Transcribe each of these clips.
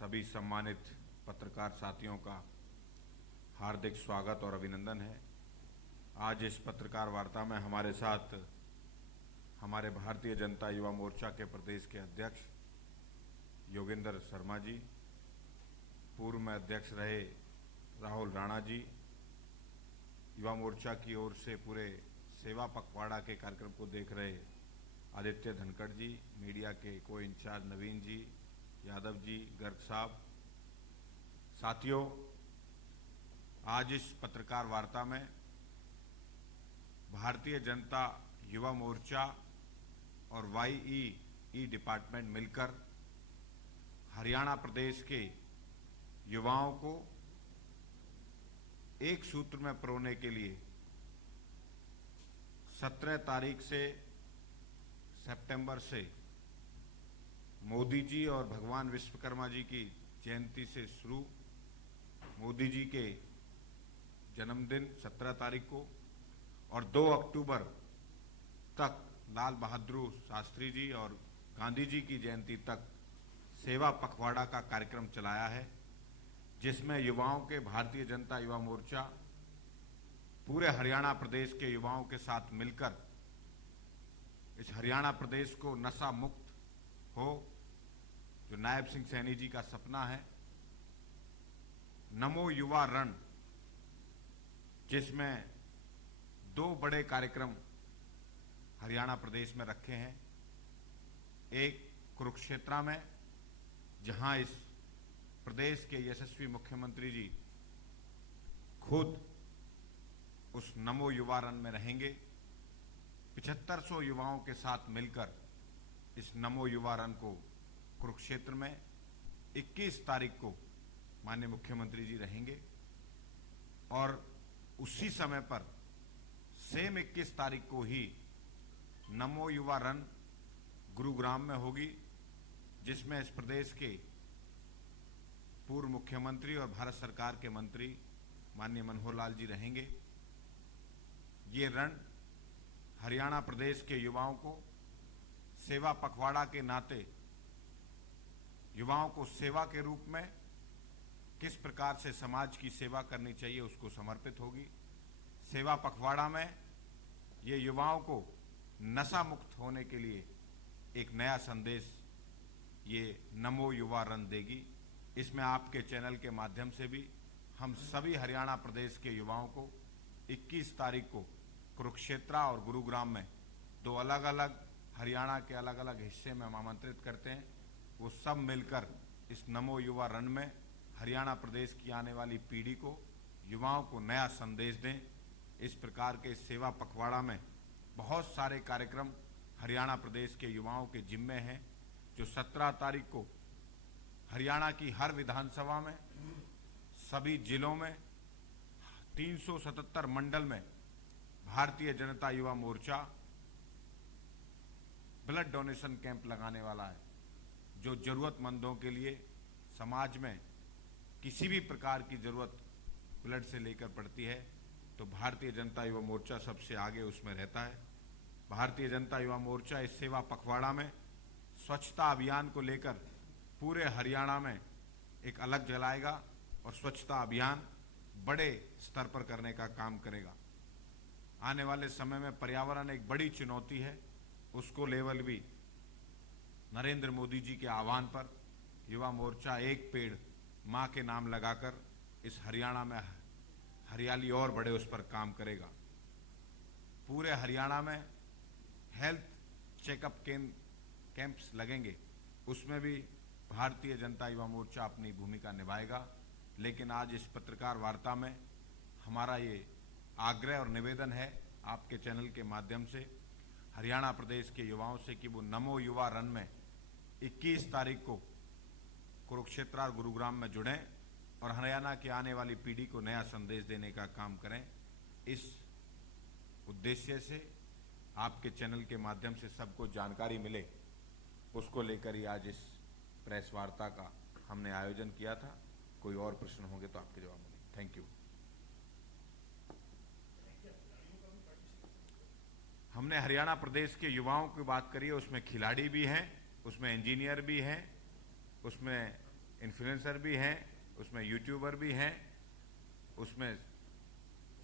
सभी सम्मानित पत्रकार साथियों का हार्दिक स्वागत और अभिनंदन है। आज इस पत्रकार वार्ता में हमारे साथ हमारे भारतीय जनता युवा मोर्चा के प्रदेश के अध्यक्ष योगेंद्र शर्मा जी, पूर्व में अध्यक्ष रहे राहुल राणा जी, युवा मोर्चा की ओर से पूरे सेवा पखवाड़ा के कार्यक्रम को देख रहे आदित्य धनखड़ जी, मीडिया के को इंचार्ज नवीन जी, यादव जी, गर्ग साहब। साथियों, आज इस पत्रकार वार्ता में भारतीय जनता युवा मोर्चा और वाईई डिपार्टमेंट मिलकर हरियाणा प्रदेश के युवाओं को एक सूत्र में पिरोने के लिए 17 तारीख से सितंबर से मोदी जी और भगवान विश्वकर्मा जी की जयंती से शुरू, मोदी जी के जन्मदिन 17 तारीख को और 2 अक्टूबर तक लाल बहादुर शास्त्री जी और गांधी जी की जयंती तक सेवा पखवाड़ा का कार्यक्रम चलाया है, जिसमें युवाओं के भारतीय जनता युवा मोर्चा पूरे हरियाणा प्रदेश के युवाओं के साथ मिलकर इस हरियाणा प्रदेश को नशा मुक्त हो, जो नायब सिंह सैनी जी का सपना है। नमो युवा रण, जिसमें 2 बड़े कार्यक्रम हरियाणा प्रदेश में रखे हैं। एक कुरुक्षेत्र में, जहां इस प्रदेश के यशस्वी मुख्यमंत्री जी खुद उस नमो युवा रण में रहेंगे। 7500 युवाओं के साथ मिलकर इस नमो युवा रन को कुरुक्षेत्र में 21 तारीख को माननीय मुख्यमंत्री जी रहेंगे और उसी समय पर सेम 21 तारीख को ही नमो युवा रन गुरुग्राम में होगी, जिसमें इस प्रदेश के पूर्व मुख्यमंत्री और भारत सरकार के मंत्री माननीय मनोहर लाल जी रहेंगे। ये रण हरियाणा प्रदेश के युवाओं को सेवा पखवाड़ा के नाते युवाओं को सेवा के रूप में किस प्रकार से समाज की सेवा करनी चाहिए उसको समर्पित होगी। सेवा पखवाड़ा में ये युवाओं को नशा मुक्त होने के लिए एक नया संदेश ये नमो युवा रन देगी। इसमें आपके चैनल के माध्यम से भी हम सभी हरियाणा प्रदेश के युवाओं को 21 तारीख को कुरुक्षेत्र और गुरुग्राम में 2 अलग अलग हरियाणा के अलग अलग हिस्से में हम आमंत्रित करते हैं। वो सब मिलकर इस नमो युवा रन में हरियाणा प्रदेश की आने वाली पीढ़ी को, युवाओं को नया संदेश दें। इस प्रकार के सेवा पखवाड़ा में बहुत सारे कार्यक्रम हरियाणा प्रदेश के युवाओं के जिम्मे हैं, जो 17 तारीख को हरियाणा की हर विधानसभा में, सभी जिलों में, 377 मंडल में Bharatiya Janata Yuva Morcha blood donation camp लगाने वाला है, जो जरूरतमंदों के लिए समाज में किसी भी प्रकार की जरूरत ब्लड से लेकर पड़ती है तो भारतीय जनता युवा मोर्चा सबसे आगे उसमें रहता है। भारतीय जनता युवा मोर्चा इस सेवा पखवाड़ा में स्वच्छता अभियान को लेकर पूरे हरियाणा में एक अलग जलाएगा और स्वच्छता अभियान बड़े स्तर पर करने का काम करेगा। आने वाले समय में पर्यावरण एक बड़ी चुनौती है, उसको लेवल भी नरेंद्र मोदी जी के आह्वान पर युवा मोर्चा एक पेड़ मां के नाम लगाकर इस हरियाणा में हरियाली और बड़े उस पर काम करेगा। पूरे हरियाणा में हेल्थ चेकअप कैंप्स लगेंगे, उसमें भी भारतीय जनता युवा मोर्चा अपनी भूमिका निभाएगा। लेकिन आज इस पत्रकार वार्ता में हमारा ये आग्रह और निवेदन है आपके चैनल के माध्यम से हरियाणा प्रदेश के युवाओं से कि वो नमो युवा रन में 21 तारीख को कुरुक्षेत्र और गुरुग्राम में जुड़ें और हरियाणा की आने वाली पीढ़ी को नया संदेश देने का काम करें। इस उद्देश्य से आपके चैनल के माध्यम से सबको जानकारी मिले, उसको लेकर ही आज इस प्रेस वार्ता का हमने आयोजन किया था। कोई और प्रश्न होंगे तो आपके जवाब मिलेंगे। Thank you. हमने हरियाणा प्रदेश के युवाओं की बात करी है, उसमें खिलाड़ी भी हैं, उसमें इंजीनियर भी हैं, उसमें इन्फ्लुएंसर भी हैं, उसमें यूट्यूबर भी हैं, उसमें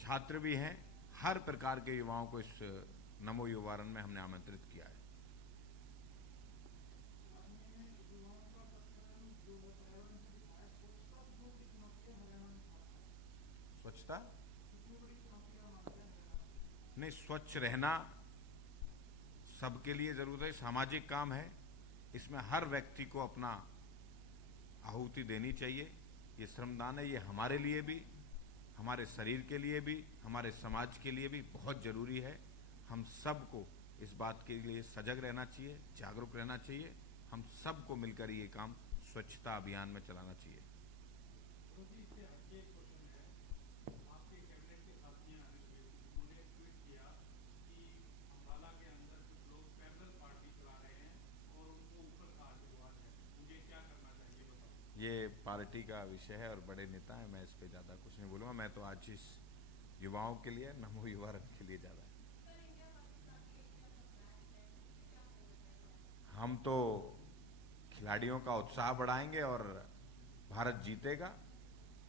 छात्र भी हैं। हर प्रकार के युवाओं को इस नमो युवारन में हमने आमंत्रित किया है। स्वच्छता नहीं, स्वच्छ रहना सबके लिए जरूर है, सामाजिक काम है। इसमें हर व्यक्ति को अपना आहुति देनी चाहिए। ये श्रमदान है, ये हमारे लिए भी, हमारे शरीर के लिए भी, हमारे समाज के लिए भी बहुत जरूरी है। हम सबको इस बात के लिए सजग रहना चाहिए, जागरूक रहना चाहिए। हम सबको मिलकर ये काम स्वच्छता अभियान में चलाना चाहिए। ये पार्टी का विषय है और बड़े नेता हैं, मैं इस पे ज़्यादा कुछ नहीं बोलूँगा। मैं तो आज इस युवाओं के लिए, नमो युवारन के लिए ज़्यादा है। हम तो खिलाड़ियों का उत्साह बढ़ाएंगे और भारत जीतेगा,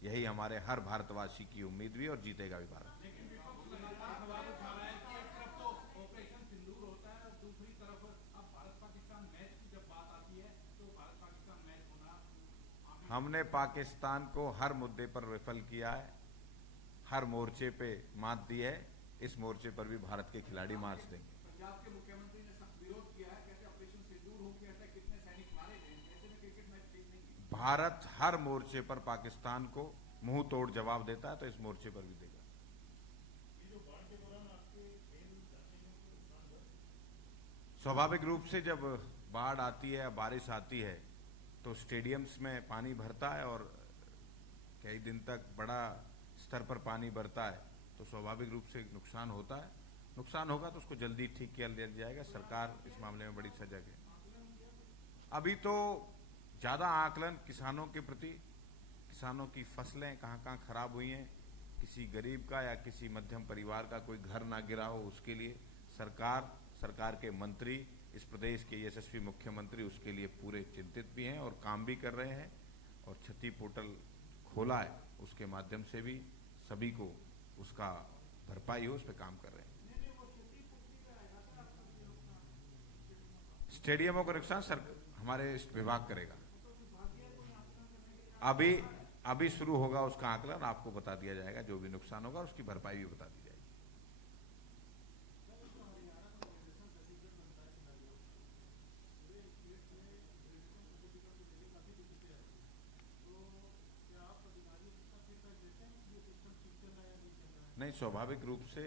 यही हमारे हर भारतवासी की उम्मीद भी, और जीतेगा भी भारत। हमने पाकिस्तान को हर मुद्दे पर विफल किया है, हर मोर्चे पे मात दी है। इस मोर्चे पर भी भारत के खिलाड़ी मार्च देंगे। पंजाब के मुख्यमंत्री ने सख्त विरोध किया है, कहते ऑपरेशन सिंदूर हो गया था, कितने सैनिक मारे गए, ऐसे में क्रिकेट मैच ठीक नहीं है। भारत हर मोर्चे पर पाकिस्तान को मुंह तोड़ जवाब देता है, तो इस मोर्चे पर भी देगा। स्वाभाविक रूप से जब बाढ़ आती है, बारिश आती है, तो स्टेडियम्स में पानी भरता है और कई दिन तक बड़ा स्तर पर पानी भरता है, तो स्वाभाविक रूप से नुकसान होता है। नुकसान होगा तो उसको जल्दी ठीक किया जाएगा। सरकार इस मामले में बड़ी सजग है। अभी तो ज़्यादा आकलन किसानों के प्रति, किसानों की फसलें कहाँ कहाँ खराब हुई हैं, किसी गरीब का या किसी मध्यम परिवार का कोई घर ना गिरा हो, उसके लिए सरकार के मंत्री, इस प्रदेश के यशस्वी मुख्यमंत्री उसके लिए पूरे चिंतित भी हैं और काम भी कर रहे हैं। और क्षति पोर्टल खोला है, उसके माध्यम से भी सभी को उसका भरपाई हो, उस पर काम कर रहे हैं। स्टेडियमों का नुकसान हमारे विभाग करेगा। अभी शुरू होगा उसका आकलन, आपको बता दिया जाएगा। जो भी नुकसान होगा उसकी भरपाई भी बता दी जाएगी। नहीं, स्वाभाविक रूप से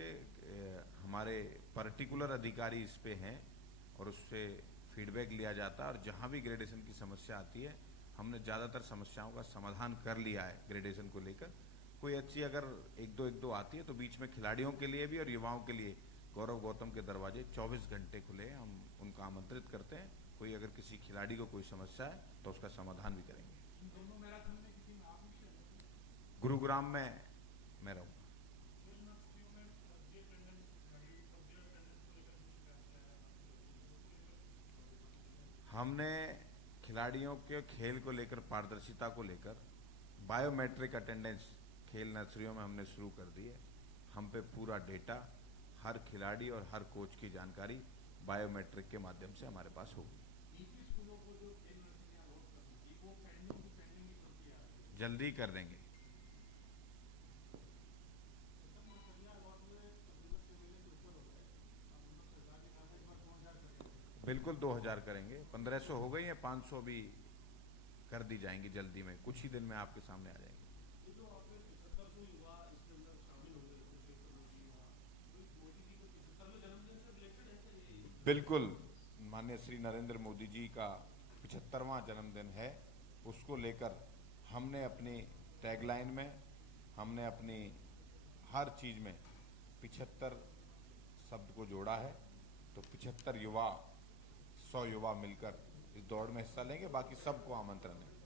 हमारे पर्टिकुलर अधिकारी इस पे हैं और उससे फीडबैक लिया जाता है। और जहाँ भी ग्रेडेशन की समस्या आती है, हमने ज़्यादातर समस्याओं का समाधान कर लिया है ग्रेडेशन को लेकर। कोई अच्छी अगर एक दो आती है तो बीच में खिलाड़ियों के लिए भी और युवाओं के लिए गौरव गौतम के दरवाजे 24 घंटे खुले हैं। हम उनका आमंत्रित करते हैं। कोई अगर किसी खिलाड़ी को कोई समस्या है तो उसका समाधान भी करेंगे। गुरुग्राम में मैं रहूँगा। हमने खिलाड़ियों के खेल को लेकर, पारदर्शिता को लेकर बायोमेट्रिक अटेंडेंस खेल नर्सरियों में हमने शुरू कर दी है। हम पे पूरा डेटा, हर खिलाड़ी और हर कोच की जानकारी बायोमेट्रिक के माध्यम से हमारे पास होगी। जल्दी कर देंगे। बिल्कुल 2000 करेंगे। 1500 हो गई है, 500 भी कर दी जाएंगी जल्दी में, कुछ ही दिन में आपके सामने आ जाएंगे। बिल्कुल, माननीय श्री नरेंद्र मोदी जी का 75वां जन्मदिन है। उसको लेकर हमने अपनी टैगलाइन में, हमने अपनी हर चीज में 75 शब्द को जोड़ा है। तो 75 युवा, 100 युवा मिलकर इस दौड़ में हिस्सा लेंगे। बाकी सबको आमंत्रण है।